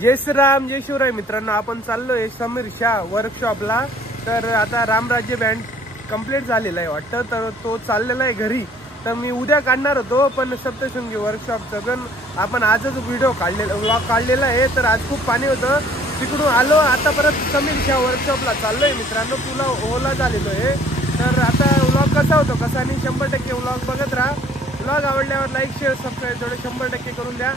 जय श्रीराम जय शिवराय मित्रांनो, आपण चाललोय समीर शाह वर्कशॉपला। तर आता रामराज्य बँड कंप्लीट झालेला आहे वाटतं, तर तो चाललेला आहे घरी। तर मी उद्या काढणार होतो, पण सप्तशृंगी वर्कशॉपचं पण आपण आजच व्हिडिओ काढलेला व्लॉग काढलेला आहे। तर आज खूप पाणी होतं, तिकडून आलो, आता परत समीर शाह वर्कशॉपला चाललोय मित्रांनो। पुला ओला झालेलो आहे, तर आता व्लॉग कसा होतो कसा नाही 100% व्लॉग बघत राहा। व्लॉग आवडल्यावर लाईक शेअर सबस्क्राईब थोडे 100% करून द्या।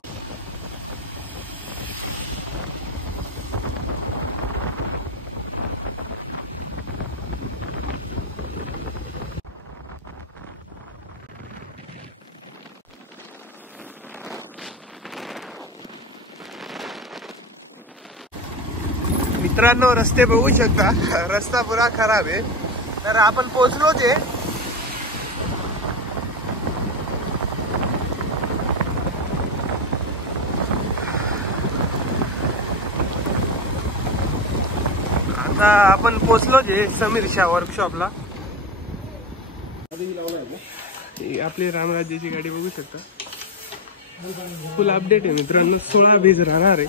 मित्रांनो रस्ते बघू शकता, रस्ता पुरा खराब आहे। तर आपण पोहोचलोच आहे। आता आपण पोहोचलोच आहे समीर शाह वर्कशॉपला। आपली रामराज्याची गाडी बघू शकता, फुल अपडेट आहे मित्रांनो। 16 बीज राहणार आहे।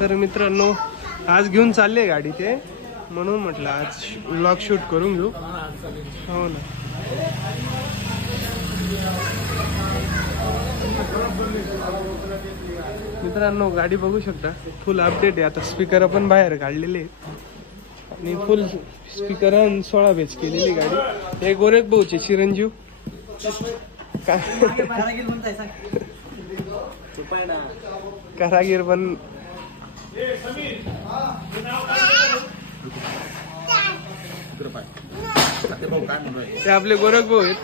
तर मित्रांनो आज घेऊन चालले गाडी ते, म्हणून म्हटलं आज व्लॉग शूट करून घेऊ। हो ना, मित्रांनो गाडी बघू शकता, फुल अपडेट आहे। आता स्पीकर पण बाहेर काढलेले आणि फुल स्पीकर 16 बेच केलेली गाडी। हे गोरेख भाऊचे चिरंजीव कारागीर पण ते आपले गोरख भाऊ आहेत।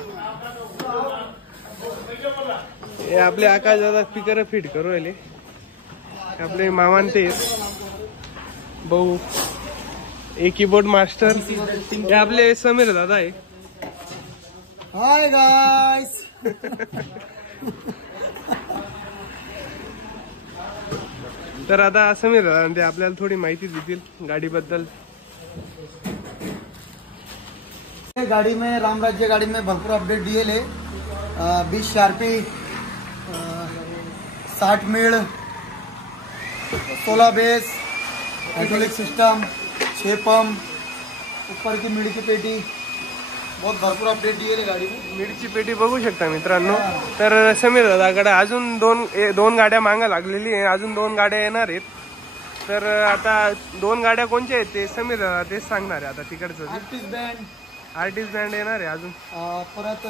हे आपले आकाश दादा स्पीकर फिट करू राहिले, आपले मामान ते भाऊ। एक कीबोर्ड मास्टर हे आपले समीर दादा आहे। Hi guys. तर आता समीर दादा ते आपल्याला थोडी माहिती देतील गाडीबद्दल। गाड़ी में रामराज्य गाड़ी में भरपूर अपडेट दिए ले। 20 शार्पी, 60 मीड, 16 बेस, हाइड्रोलिक सिस्टम, 6 पंप, ऊपर की मीड की पेटी, बहुत भरपूर अपडेट दिए ले गाड़ी में। मीडची पेटी बघू शकता मित्रांनो। तर समीर दादाकडे अजून दोन गाड्या मागा लागलेली आहे, अजून 2 गाड्या येणार आहेत। तर आता 2 गाड्या कोणत्या आहेत ते समीर दादा तेच सांगणार आहे। आता तिकडचं आर्टिस्ट बँड येणार आहे, अजून परत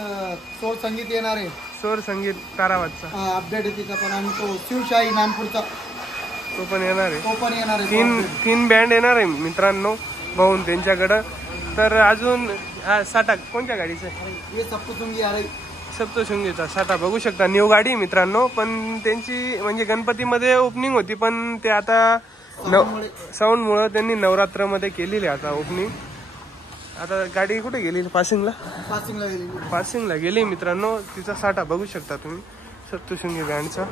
सोर संगीत येणार आहे, सोर संगीत तारावादचा अपडेट आहे तिचा पण। आणि तो शिवशाही नानपूरचा तो पण येणार आहे, तो पण येणार आहे। तीन बँड येणार आहे मित्रांनो भाऊन त्यांच्याकडं। तर अजून साठा कोणत्या गाडीचं हे सप्तशृंगी आहे, सप्तशृंगीचा साठा बघू शकता। न्यू गाडी मित्रांनो, पण त्यांची म्हणजे गणपतीमध्ये ओपनिंग होती, पण ते आता साऊंडमुळे त्यांनी नवरात्रमध्ये केलेली आता ओपनिंग। आता गाडी कुठे गेली? पासिंगला गेली मित्रांनो। तिचा साठा बघू शकता तुम्ही सप्तशृंगी बँडचा।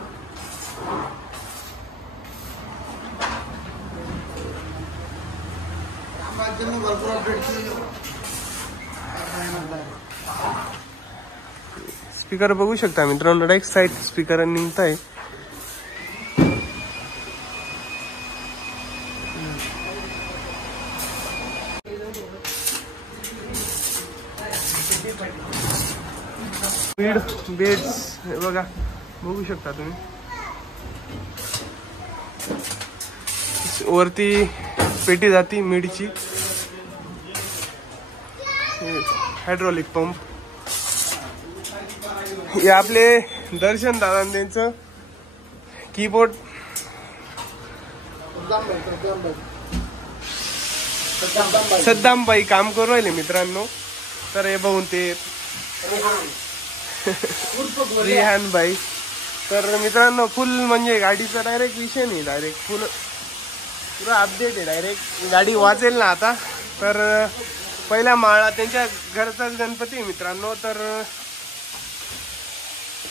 स्पीकर बघू शकता मित्रांनो, डायरेक्ट साईड स्पीकर निघत आहे। बेड्स बघा, बघू शकता तुम्ही, वरती पेटी जाती मिडची, हायड्रोलिक पंप। हे आपले दर्शन दादा त्यांचं कीबोर्ड सद्दाम बाई काम करू राहिले मित्रांनो। तर हे बघून ते रिहान भाई। तर मित्रांनो फुल म्हणजे गाडीचा डायरेक्ट विषय नाही, डायरेक्ट फुल पुरा अपडेट आहे। डायरेक्ट गाडी वाजेल ना आता। तर पहिला माळा त्यांच्या घरचाच गणपती मित्रांनो। तर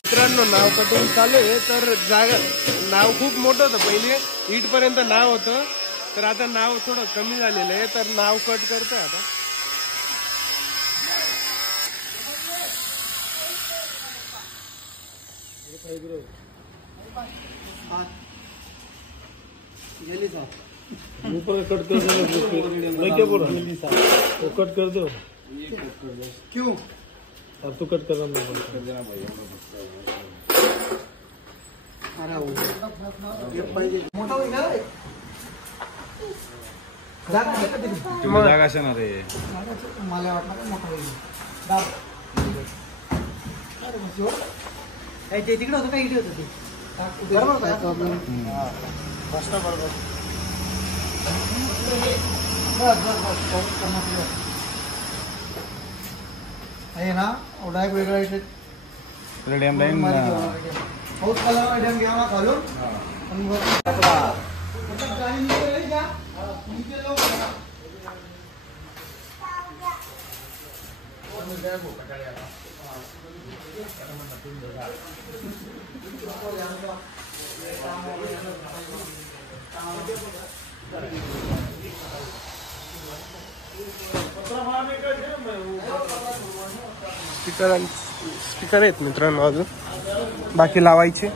मित्रांनो नाव कटिंग चालू आहे. तर जागा नाव खूप मोठं होतं पहिले, इथपर्यंत नाव होतं. तर आता नाव थोडं कमी झालेलं आहे, तर नाव कट करतोय आता. ऊपर कट कर दो, कट कर दो. क्यों? अब तो कट करना जागा असणार रे. मला वाटलं मोठा ते तिकडे होतं का इकडे होतं ते प्रॉब्लेम. आहे ना एवढा एक वेगळा पाऊस कलर डॅम घ्या ना घालून. स्पीकर आहेत मित्रांनो, अजून बाकी लावायचे.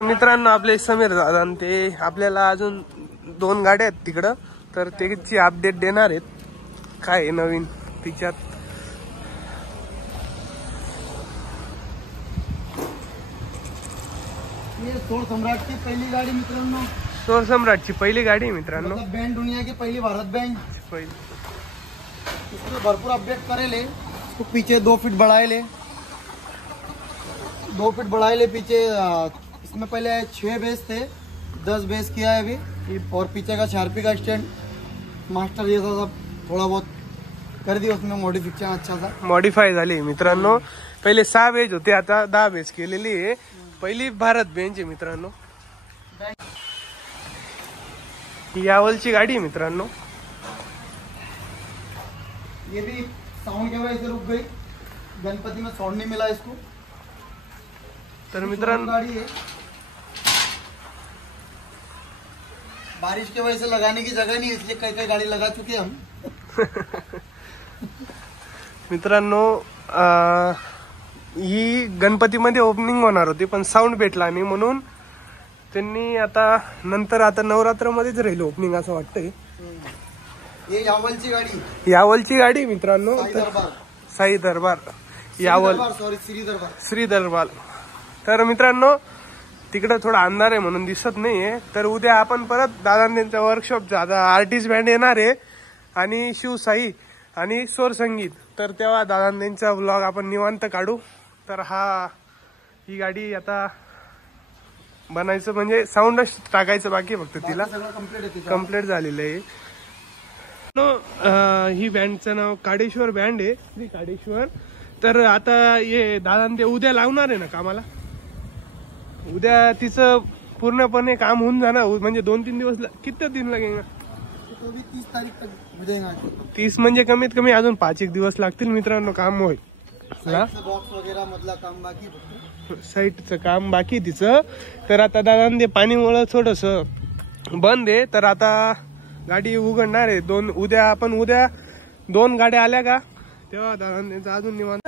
मित्रांनो आपले समीर दादा ते आपल्याला अजून 2 गाड्या आहेत तिकडं, तर त्याची अपडेट देणार आहेत. काय आहे नवीन तिच्यात. सोर सम्राट की पहिली गाड़ी मित्रांनो. सोर सम्राटची पहिली गाडी मित्रांनो. बैंड दुनिया की पहली भारत बैंड. इसमें भरपूर अपडेट करेले. तो पीछे 2 फीट बढ़ाए 2 फीट बढ़ाए पीछे. इसमें पहले 6 बेस थे, 10 बेस किया है अभी. और पीछे का शार्पी का स्टैंड मास्टर जैसा सब थोड़ा बहुत कर दिया, उसमें मॉडिफिकेशन अच्छा सा मॉडिफाय झाली मित्रांनो. पहिले 6 बेस होते, आता 10 बेस केलेली आहे. पहिली भारत बेंच आहे मित्रांनो. ही यावलची गाडी आहे मित्रांनो. ये भी साउंड की वजह से रुक गई, गणपति में साउंड नहीं मिला इसको. तर मित्रांनो गाड़ी है, बारिश की वजह से लगाने की जगह नहीं, इसलिए कई गाड़ी लगा चुके हम. मित्रांनो ही गणपतीमध्ये ओपनिंग होणार होती, पण साऊंड भेटला नाही, म्हणून त्यांनी आता नवरात्रामध्येच राहील ओपनिंग असं वाटतंय. ये यावलची गाडी. यावलची गाडी मित्रांनो. साई दरबार यावल, सॉरी श्री दरबार. तर मित्रांनो तिकडे थोडा अंधार आहे म्हणून दिसत नाहीये. तर उद्या आपण परत दादांच्या वर्कशॉपचा आता आर्टिस्ट बँड येणार आहे आणि शिवसाई आणि स्वर संगीत. तर तेव्हा दादांचा व्लॉग आपण निवांत काढू. तर ही गाडी आता बनायचं म्हणजे साऊंडच टाकायचं बाकी फक्त, तिला कम्प्लीट झालेलं आहे. ही बँडचं नाव काडेश्वर बँड आहे, श्री काडेश्वर. तर आता हे दादा ते उद्या लावणार आहे ना कामाला. उद्या तिचं पूर्णपणे काम होऊन जाणार, म्हणजे 2-3 दिवस. किती दिन लागेल? 30 तारीख तक. 30 म्हणजे कमीत कमी अजून 5-1 दिवस लागतील मित्रांनो काम होईल. बॉक्स वगैरे मधला काम बाकी, साईटचं काम बाकी तिचं. तर आता दादा ते पाणीमुळे थोडस बंद आहे. तर आता गाडी उघडणार आहे. उद्या 2 गाड्या आल्या का तेव्हा दादा अजून निवांत.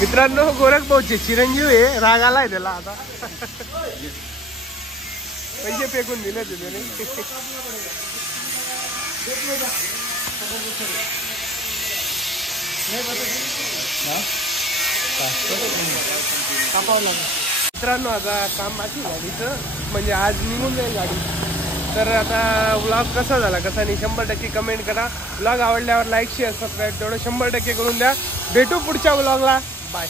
मित्रांनो गोरख भाऊचे चिरंजीव आहे, राग आलाय त्याला आता. पैसे फेकून दिले त्याने. मित्रांनो आता काम बाकी गाडीचं, म्हणजे आज निघून जाईल गाडी. तर आता व्लॉग कसा झाला कसा नाही 100% कमेंट करा. व्लॉग आवडल्यावर लाईक शेअर सबस्क्राईब तेवढं 100% करून द्या. भेटू पुढच्या व्लॉगला. बाय.